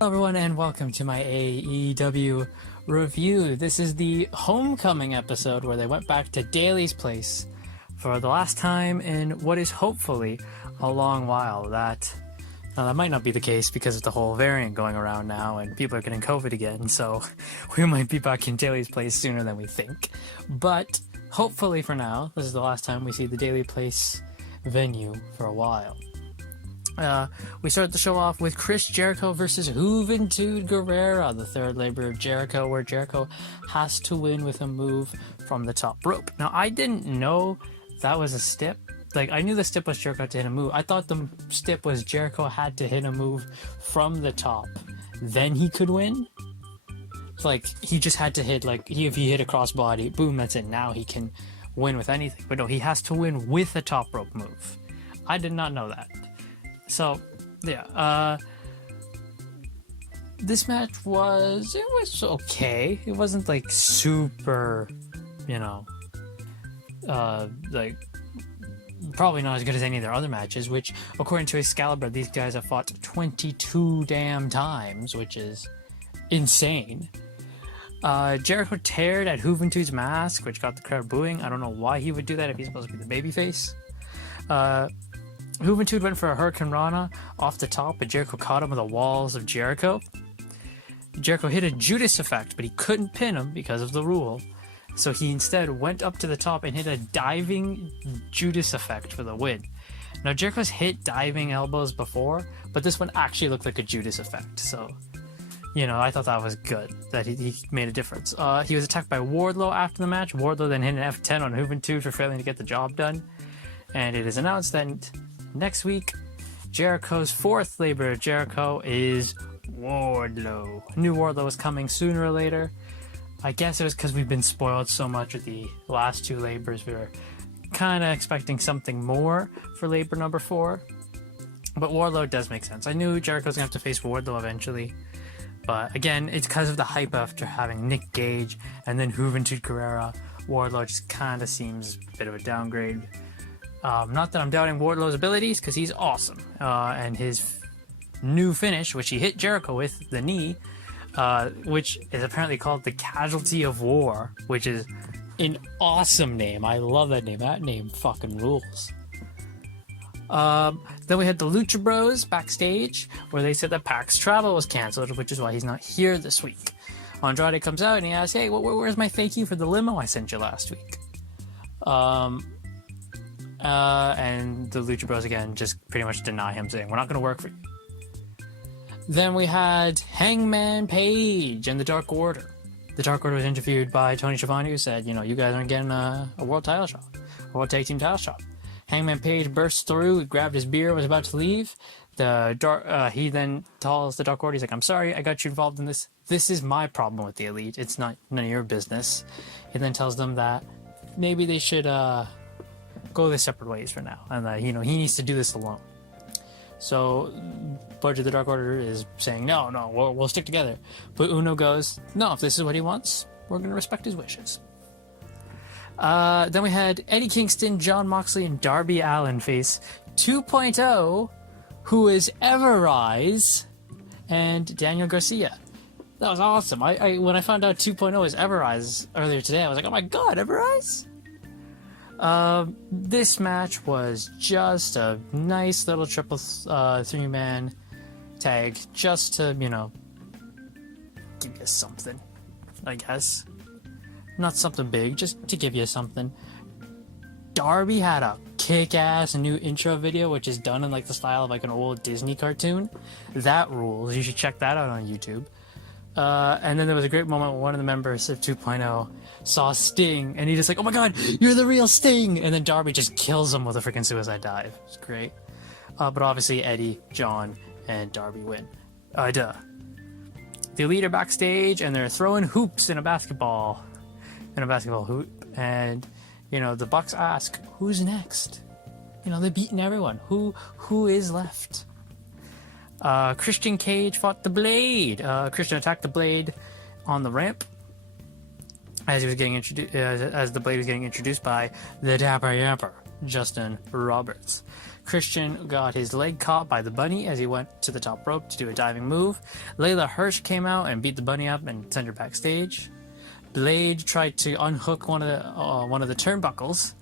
Hello everyone and welcome to my AEW review. This is the Homecoming episode where they went back to Daly's place for the last time in what is hopefully a long while. That might not be the case because of the whole variant going around now and people are getting COVID again, so we might be back in Daly's place sooner than we think. But hopefully for now, this is the last time we see the Daly place venue for a while. We started the show off with Chris Jericho versus Juventud Guerrera, the third labor of Jericho, where Jericho has to win with a move from the top rope. Now, I didn't know that was a stip. Like, I knew the stip was Jericho had to hit a move. I thought the stip was Jericho had to hit a move from the top. Then he could win. Like, he just had to hit, like, if he hit a crossbody, boom, that's it. Now he can win with anything. But no, he has to win with a top rope move. I did not know that. So, yeah, this match was okay. It wasn't, like, super, like, probably not as good as any of their other matches, which, according to Excalibur, these guys have fought 22 damn times, which is insane. Jericho teared at Juventud's mask, which got the crowd booing. I don't know why he would do that if he's supposed to be the babyface. Juventud went for a Hurricane Rana off the top, but Jericho caught him with the walls of Jericho. Jericho hit a Judas effect, but he couldn't pin him because of the rule. So he instead went up to the top and hit a diving Judas effect for the win. Now, Jericho's hit diving elbows before, but this one actually looked like a Judas effect. So, I thought that was good, that he made a difference. He was attacked by Wardlow after the match. Wardlow then hit an F10 on Juventud for failing to get the job done. And it is announced that next week, Jericho's fourth labor of Jericho is Wardlow. I knew Wardlow was coming sooner or later. I guess it was because we've been spoiled so much with the last two labors. We were kind of expecting something more for labor number 4. But Wardlow does make sense. I knew Jericho's going to have to face Wardlow eventually. But again, it's because of the hype after having Nick Gage and then Juventud Guerrera. Wardlow just kind of seems a bit of a downgrade. Not that I'm doubting Wardlow's abilities, because he's awesome. And his new finish, which he hit Jericho with, the knee, which is apparently called the Casualty of War, which is an awesome name. I love that name. That name fucking rules. Then we had the Lucha Bros backstage, where they said that Pac's travel was canceled, which is why he's not here this week. Andrade comes out and he asks, hey, where's my thank you for the limo I sent you last week? And the Lucha Bros again just pretty much deny him, saying, we're not going to work for you. Then we had Hangman Page and the Dark Order. The Dark Order was interviewed by Tony Schiavone, who said, you guys aren't getting a world title shot, a world tag team title shot. Hangman Page burst through, grabbed his beer, was about to leave. He then tells the Dark Order, he's like, I'm sorry, I got you involved in this. This is my problem with the Elite. It's none of your business. He then tells them that maybe they should, go their separate ways for now, and that he needs to do this alone. So Budge of the Dark Order is saying no, we'll stick together. But Uno goes, no, if this is what he wants, we're going to respect his wishes. Then we had Eddie Kingston, Jon Moxley, and Darby Allin face 2.0, who is Everrise, and Daniel Garcia. That was awesome. I when I found out 2.0 is Everrise earlier today, I was like, oh my god, Everrise? This match was just a nice little triple 3-man tag, just to, give you something, I guess. Not something big, just to give you something. Darby had a kick-ass new intro video, which is done in, like, the style of, like, an old Disney cartoon. That rules. You should check that out on YouTube. And then there was a great moment when one of the members of 2.0 saw Sting, and he just like, oh my god, you're the real Sting! And then Darby just kills him with a freaking suicide dive. It's great. But obviously Eddie, John, and Darby win. The Elite are backstage, and they're throwing hoops in a basketball hoop. And, the Bucks ask, who's next? They're beating everyone. Who is left? Christian Cage fought the Blade. Christian attacked the Blade on the ramp as he was getting introduced, as the Blade was getting introduced by the Dapper Yapper. Justin Roberts. Christian got his leg caught by the bunny as he went to the top rope to do a diving move. Layla Hirsch came out and beat the bunny up and sent her backstage. Blade tried to unhook one of the turnbuckles,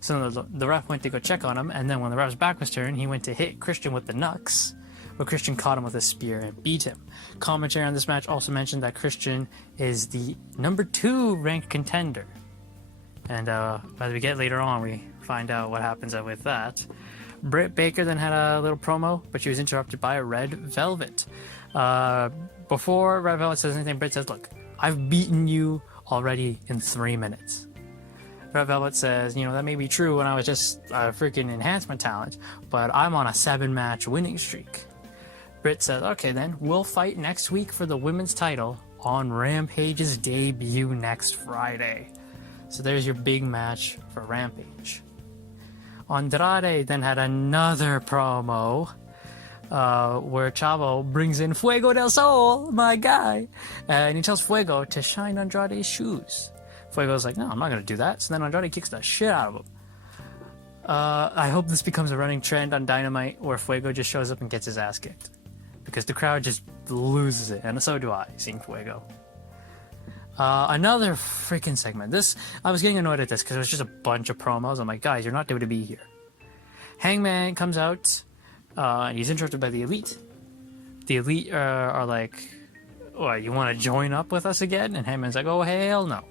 so the ref went to go check on him, and then when the ref's back was turned, he went to hit Christian with the knucks, but Christian caught him with a spear and beat him. Commentary on this match also mentioned that Christian is the number 2 ranked contender, and as we get later on, we find out what happens with that. Britt Baker then had a little promo, but she was interrupted by Red Velvet. Before Red Velvet says anything, Britt says, "Look, I've beaten you already in 3 minutes." Red Velvet says, that may be true when I was just a freaking enhancement talent, but I'm on a 7-match winning streak. Britt says, okay then, we'll fight next week for the women's title on Rampage's debut next Friday. So there's your big match for Rampage. Andrade then had another promo where Chavo brings in Fuego del Sol, my guy, and he tells Fuego to shine Andrade's shoes. Fuego's like, no, I'm not going to do that. So then Andrade kicks the shit out of him. I hope this becomes a running trend on Dynamite where Fuego just shows up and gets his ass kicked, because the crowd just loses it, and so do I, seeing Fuego. Another freaking segment. I was getting annoyed at this because it was just a bunch of promos. I'm like, guys, you're not WWE here. Hangman comes out, and he's interrupted by the Elite. The Elite are like, what, you want to join up with us again? And Hangman's like, oh, hell no.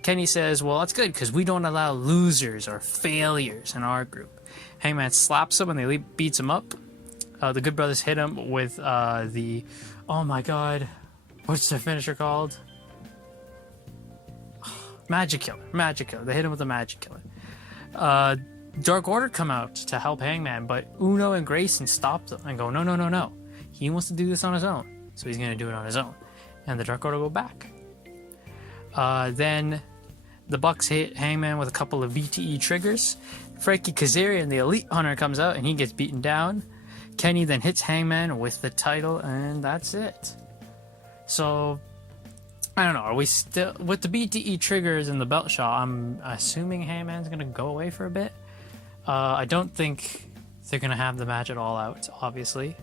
Kenny says, well, that's good, because we don't allow losers or failures in our group. Hangman slaps him, and the Elite beats him up. The Good Brothers hit him with oh my god, what's the finisher called? Magic Killer. They hit him with a Magic Killer. Dark Order come out to help Hangman, but Uno and Grayson stop them and go, no. He wants to do this on his own, so he's going to do it on his own. And the Dark Order go back. Then the Bucks hit Hangman with a couple of VTE triggers. Frankie Kazarian, the Elite Hunter, comes out and he gets beaten down. Kenny then hits Hangman with the title, and that's it. So, I don't know. Are we still with the BTE triggers and the belt shot? I'm assuming Hangman's going to go away for a bit. I don't think they're going to have the match at All Out, obviously,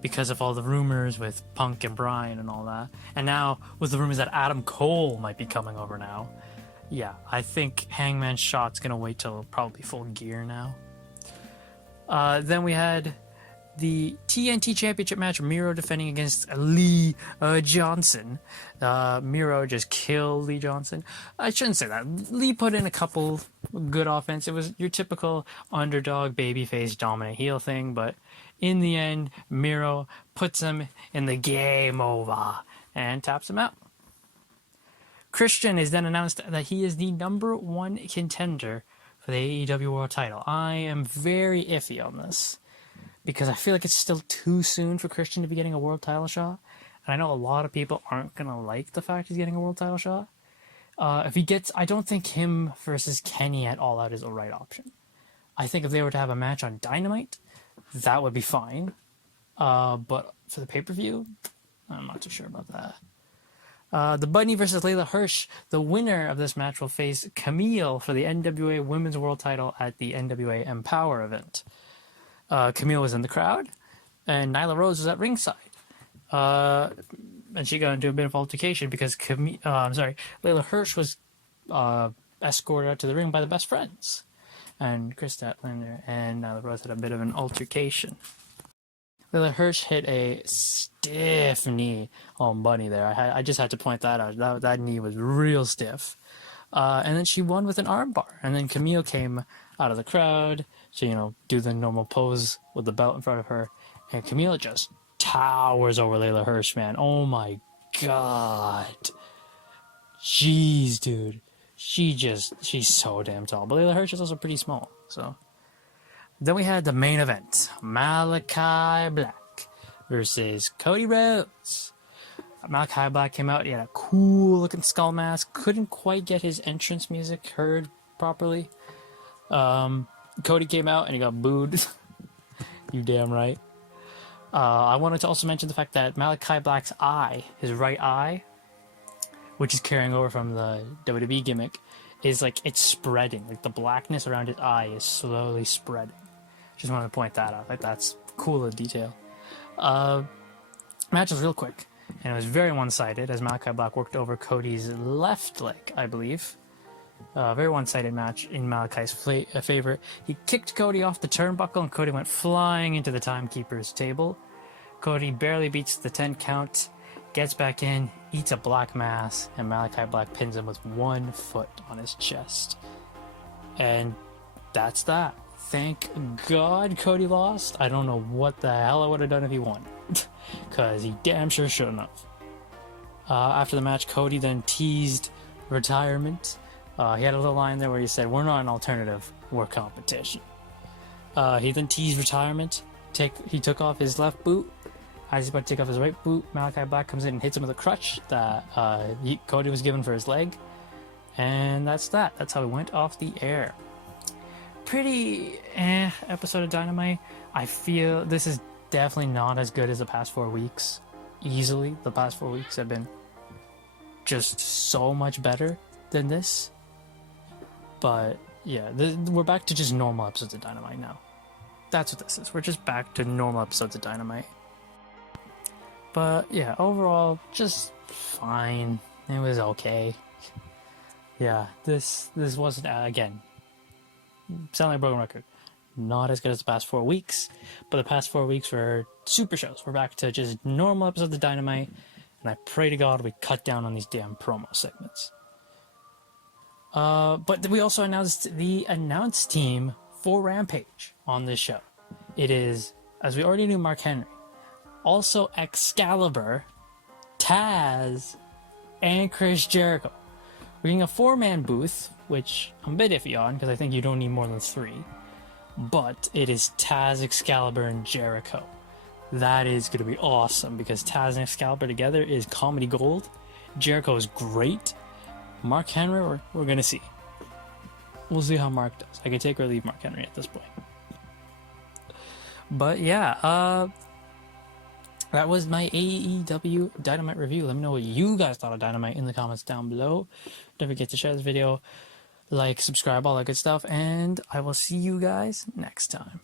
because of all the rumors with Punk and Bryan and all that. And now with the rumors that Adam Cole might be coming over now. Yeah, I think Hangman's shot's going to wait till probably Full Gear now. Then we had the TNT Championship match, Miro defending against Lee Johnson. Miro just killed Lee Johnson. I shouldn't say that. Lee put in a couple good offense. It was your typical underdog, babyface, dominant heel thing, but in the end, Miro puts him in the game over and taps him out. Christian is then announced that he is the number 1 contender for the AEW World title. I am very iffy on this, because I feel like it's still too soon for Christian to be getting a world title shot. And I know a lot of people aren't going to like the fact he's getting a world title shot. If he gets, I don't think him versus Kenny at All Out is the right option. I think if they were to have a match on Dynamite, that would be fine. But for the pay-per-view, I'm not too sure about that. The Bunny versus Layla Hirsch. The winner of this match will face Camille for the NWA Women's World title at the NWA Empower event. Camille was in the crowd, and Nyla Rose was at ringside. And she got into a bit of altercation because Layla Hirsch was escorted out to the ring by the Best Friends. And Chris Statlander and Nyla Rose had a bit of an altercation. Layla Hirsch hit a stiff knee on Bunny there. I just had to point that out. That knee was real stiff. And then she won with an armbar. And then Camille came out of the crowd to, do the normal pose with the belt in front of her. And Camille just towers over Layla Hirsch, man. Oh my god. Jeez, dude. She's so damn tall. But Layla Hirsch is also pretty small, so. Then we had the main event. Malachi Black versus Cody Rhodes. Malachi Black came out. He had a cool looking skull mask. Couldn't quite get his entrance music heard properly. Cody came out and he got booed. You damn right. I wanted to also mention the fact that Malachi Black's eye, his right eye, which is carrying over from the WWE gimmick, is like it's spreading. Like the blackness around his eye is slowly spreading. Just wanted to point that out. Like that's cool a detail. Match was real quick, and it was very one-sided as Malachi Black worked over Cody's left leg, I believe. Very one-sided match in Malachi's favor. He kicked Cody off the turnbuckle, and Cody went flying into the timekeeper's table. Cody barely beats the 10 count, gets back in, eats a black mass, and Malachi Black pins him with 1 foot on his chest. And that's that. Thank God Cody lost. I don't know what the hell I would have done if he won. Because he damn sure shouldn't have. After the match, Cody then teased retirement. He had a little line there where he said, "We're not an alternative, we're competition." He then teased retirement. He took off his left boot. As he's about to take off his right boot, Malachi Black comes in and hits him with a crutch that Cody was given for his leg. And that's that. That's how he went off the air. Pretty episode of Dynamite. I feel this is definitely not as good as the past 4 weeks. Easily, the past 4 weeks have been just so much better than this. But yeah, we're back to just normal episodes of Dynamite now. That's what this is. We're just back to normal episodes of Dynamite. But yeah, overall, just fine. It was okay. Yeah, this wasn't, again, sound like a broken record. Not as good as the past 4 weeks, but the past 4 weeks were super shows. We're back to just normal episodes of Dynamite, and I pray to God we cut down on these damn promo segments. But we also announced the announce team for Rampage on this show. It is, as we already knew, Mark Henry, also Excalibur, Taz, and Chris Jericho. We're getting a 4-man booth, which I'm a bit iffy on because I think you don't need more than 3. But it is Taz, Excalibur, and Jericho. That is going to be awesome because Taz and Excalibur together is comedy gold. Jericho is great. Mark Henry, we're going to see. We'll see how Mark does. I can take or leave Mark Henry at this point. But yeah, that was my AEW Dynamite review. Let me know what you guys thought of Dynamite in the comments down below. Don't forget to share this video, like, subscribe, all that good stuff, and I will see you guys next time.